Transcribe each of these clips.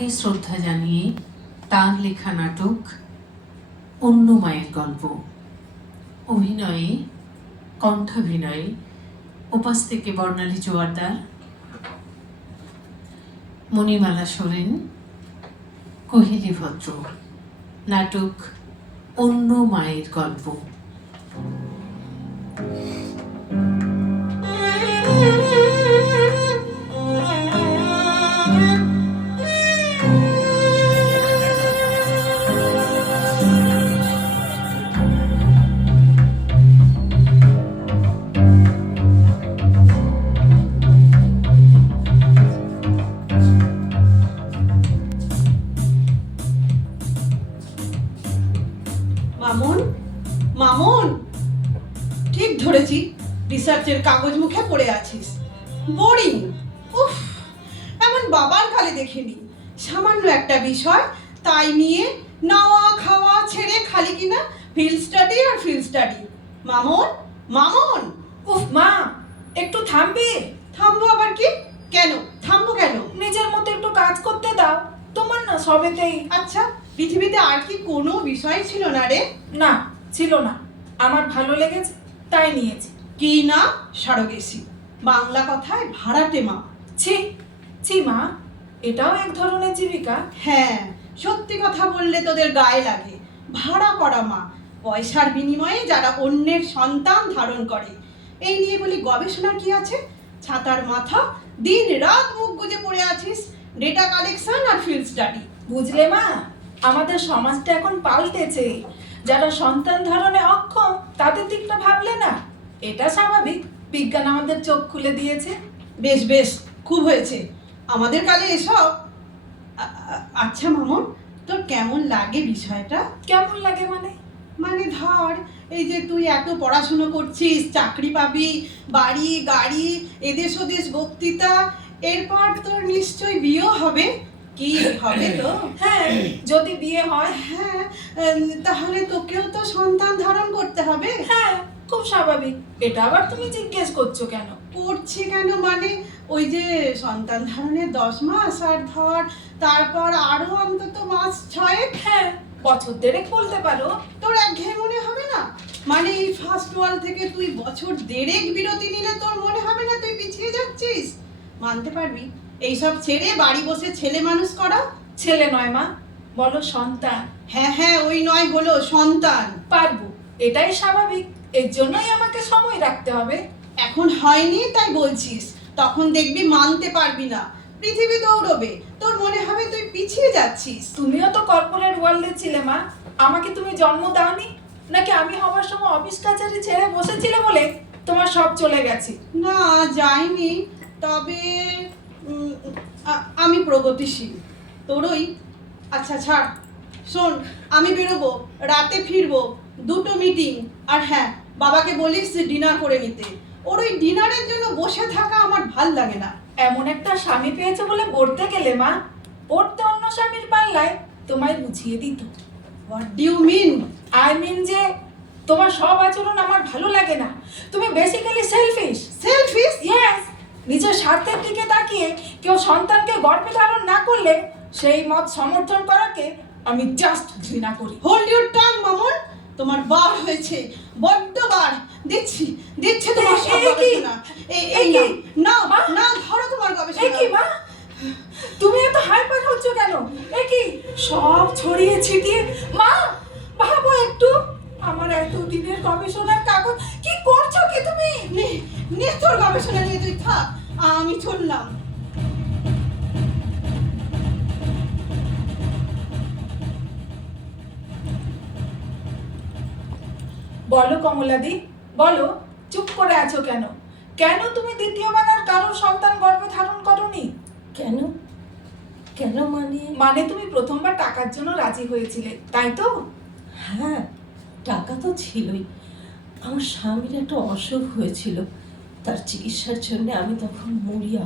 তাকে শ্রদ্ধা জানিয়ে তার লেখা নাটক অন্য মায়ের গল্প। অভিনয়ে কণ্ঠাভিনয়ে উপাস থেকে বর্ণালী জোয়ারদার, মণিমালা সোরেন, কোহেলি ভদ্র। নাটক অন্য মায়ের গল্প। মামুন, মামুন, ঠিক ধরেছি, রিসার্চের কাগজ মুখে পড়ে আছিস। বোরিং, উফ, এমন বাবার কালে দেখিনি। সামান্য একটা বিষয়, তাই নিয়ে নাওয়া খাওয়া ছেড়ে খালি কিনা ফিল্ড স্টাডি আর ফিল্ড স্টাডি। মামুন, মামুন, উফ মা, একটু থামবি? থামবো আবার কি? কেন থামবো কেন? নিজের মতো একটু কাজ করতে দাও। তোমার না সবেতেই। আচ্ছা, পৃথিবীতে আর কি কোনো বিষয় ছিল না রে? না, ছিল না। আমার ভালো লেগেছে তাই নিয়েছি। কি না? সারোগেসি, বাংলা কথায় ভাড়াটে মা। ছি ছি মা, এটাও এক ধরনের জীবিকা। হ্যাঁ, সত্যি কথা বললে তোদের গায়ে লাগে। ভাড়া করা মা, পয়সার বিনিময়ে যারা অন্যের সন্তান ধারণ করে। এই নিয়ে বলি গবেষণা কি আছে? ছাতার মাথা, দিন রাত মুখ গুজে পড়ে আছিস ডেটা কালেকশন আর ফিল্ড স্টাডি। বুঝলে মা, আমাদের সমাজটা এখন পাল্টেছে। যারা সন্তান ধারণে অক্ষম তাদের দিকটা ভাবলে না। এটা স্বাভাবিক, বিজ্ঞান আমাদের চোখ খুলে দিয়েছে। বেশ বেশ, খুব হয়েছে। আমাদের কালে এসব আচ্ছা মামুন, তোর কেমন লাগে বিষয়টা? কেমন লাগে মানে? মানে ধর, এই যে তুই এত পড়াশুনো করছিস, চাকরি পাবি, বাড়ি গাড়ি, এদেশ ওদেশ বক্তৃতা, এরপর তোর নিশ্চয়ই বিয়েও হবে। কি হবে তো? হ্যাঁ, যদি বিয়ে হয়। হ্যাঁ, তাহলে তোকেও তো সন্তান ধারণ করতে হবে। হ্যাঁ, খুব স্বাভাবিক। এটা আবার তুমি জিজ্ঞেস করছো কেন? করছি কেন মানে, ওই যে সন্তান ধারণের 10 মাস, আর ধর তারপর আরো অন্তত মাস 6। হ্যাঁ, বছর দেড়েক বলতে পারো। তোর একঘেয়ে মনে হবে না? মানে এই ফার্স্ট ওয়াল থেকে তুই বছর দেড়েক বিরতি নিলে তোর মনে হবে না তুই পিছিয়ে যাচ্ছিস? মানতে পারবি এইসব ছেড়ে বাড়ি বসে ছেলে মানুষ করা? ছেলে নয় মা, বলো সন্তান। হ্যাঁ হ্যাঁ, ওই নয় হলো সন্তান। পারবো, এটাই স্বাভাবিক। এর জন্যই আমাকে সময় রাখতে হবে। এখন হয়নি তাই বলছিস, তখন দেখবি মানতে পারবি না, পৃথিবী দৌড়বে, তোর মনে হবে তুই পিছিয়ে যাচ্ছিস। তুমিও তো কর্পোরেট ওয়ার্ল্ডে ছিলে মা। আমাকে তুমি জন্ম দাওনি? নাকি আমি হবার সময় অফিস কাছারি ছেড়ে বসেছিলে বলে তোমার সব চলে গেছে? না, যাইনি, তবে আমি প্রগতিশীল, তোরই। আচ্ছা ছাড়, শোন, আমি বেরোবো, রাতে ফিরবো, 2টো মিটিং। আর হ্যাঁ, বাবাকে বলিস ডিনার করে নিতে। ওর ওই ডিনারের জন্য বসে থাকা আমার ভাল লাগে না। এমন একটা স্বামী পেয়েছে বলে পড়তে গেলে মা, পড়তে অন্য স্বামীর পাল্লায় তোমায় বুঝিয়ে দিত। What do you mean? I mean যে তোমার সব আচরণ আমার ভালো লাগে না। তুমি বেসিক্যালি সেলফিশ। সেলফিশ? ইয়েস। নিজের স্বার্থের দিকে তাকিয়ে কেউ সন্তানকে গর্ভে ধারণ না করলে সেই মত সমর্থন করাকে আমি জাস্ট ঘৃণা করি। হোল্ড ইউর টাং মামুন, তোমার বার হয়েছে, বড্ড বার। দিচ্ছি দিচ্ছি তোমার সব গবেষণা। এই নাও নাও নাও, ধরো তোমার গবেষণা। কি মা, তুমি এত হাইপার হচ্ছ কেন? কি সব ছড়িয়ে ছিটিয়ে? মা ভাবো একটু, আমার এতদিনের গবেষণার কাগজ। কি করছো কি তুমি? নে তোর গবেষণা নিয়ে তুই থাক, আমি চললাম। বলো কমলাদি, বলো, চুপ করে আছো কেন? কেন তুমি দ্বিতীয়বার আর কারোর সন্তান গর্ভে ধারণ করোনি? কেন? কেন মানে? মানে তুমি প্রথমবার টাকার জন্য রাজি হয়েছিলে, তাই তো? হ্যাঁ, টাকা তো ছিলই। আমার স্বামীর একটা অসুখ হয়েছিল, তার চিকিৎসার জন্য আমি তখন মরিয়া।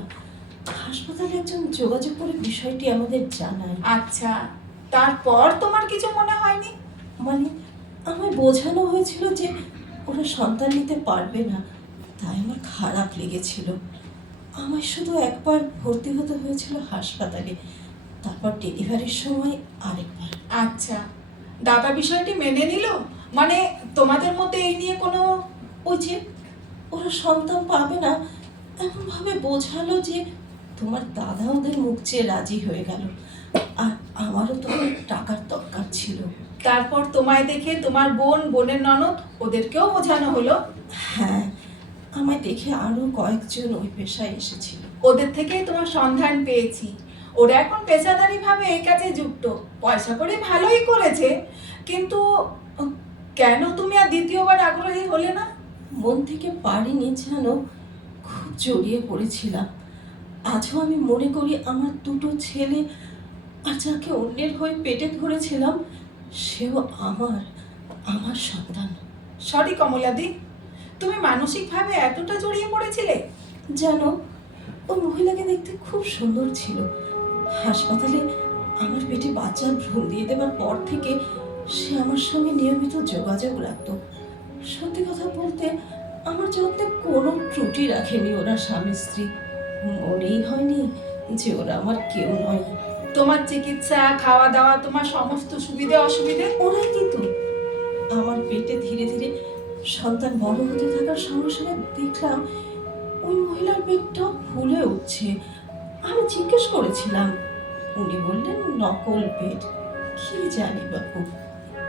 হাসপাতালে একজন যোগাযোগ করে বিষয়টি আমাদের জানায়। আচ্ছা, তারপর তোমার কিছু মনে হয়নি? মানে আমায় বোঝানো হয়েছিল যে ওরা সন্তান নিতে পারবে না, তাই আমার খারাপ লেগেছিল। আমার শুধু একবার ভর্তি হতে হয়েছিল হাসপাতালে, তারপর তারপর ডেলিভারির সময় আরেকবার। আচ্ছা, দাদা বিষয়টি মেনে নিল? মানে তোমাদের মধ্যে এই নিয়ে কোনো... ওই যে ওরা সন্তান পাবে না এমনভাবে বোঝালো যে তোমার দাদা ওদের মুখ চেয়ে রাজি হয়ে গেল। আর আমারও তো টাকার দরকার ছিল। তারপর তোমায় দেখে তোমার বোন, বোনের ননদ, ওদেরকেও বোঝানো হলো? হ্যাঁ, আমায় দেখে আরো কয়েকজন ওই পেশায় এসেছিল। ওদের থেকেই তোমার সন্ধান পেয়েছি। ওরা এখন পেশাদারিভাবে এই কাজে যুক্ত, পয়সা করে ভালোই করেছে। কিন্তু কেন তুমি আর দ্বিতীয়বার আগ্রহী হলে না? মন থেকে পারিনি জানো, খুব জড়িয়ে পড়েছিলাম। আজও আমি মনে করি আমার দুটো ছেলে, আর যাকে অন্যের হয়ে পেটে ধরেছিলাম সেও আমার সন্তান। সরি কমলাদি, তুমি মানসিকভাবে এতটা জড়িয়ে পড়েছিলে? জানো, ওই মহিলাকে দেখতে খুব সুন্দর ছিল। হাসপাতালে আমার পেটে বাচ্চার ভ্রূণ দিয়ে দেওয়ার পর থেকে সে আমার সঙ্গে নিয়মিত যোগাযোগ রাখত। সত্যি কথা বলতে আমার যত্নে কোনো ত্রুটি রাখেনি ওরা স্বামী স্ত্রী। মনেই হয়নি যে ওরা আমার কেউ নয়। তোমার চিকিৎসা, খাওয়া দাওয়া, তোমার সমস্ত সুবিধে অসুবিধে ওরাই কিন্তু আমার পেটে ধীরে ধীরে সন্তান বড় হতে থাকার সঙ্গে সঙ্গে দেখলাম ওই মহিলার পেটটাও ফুলে উঠছে। আমি জিজ্ঞেস করেছিলাম, উনি বললেন নকল পেট। কি জানি বাপু,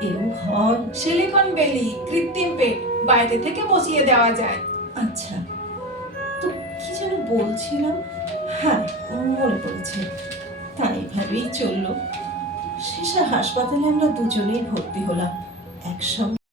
এও হয়। সিলিকন বেলি, কৃত্রিম পেট বাইরে থেকে বসিয়ে দেওয়া যায়। আচ্ছা, তো কি যেন বলছিলাম? হ্যাঁ, মনে পড়েছে। তাই ভাবেই চললো। শেষে হাসপাতালে আমরা দুজনেই ভর্তি হলাম একসঙ্গে।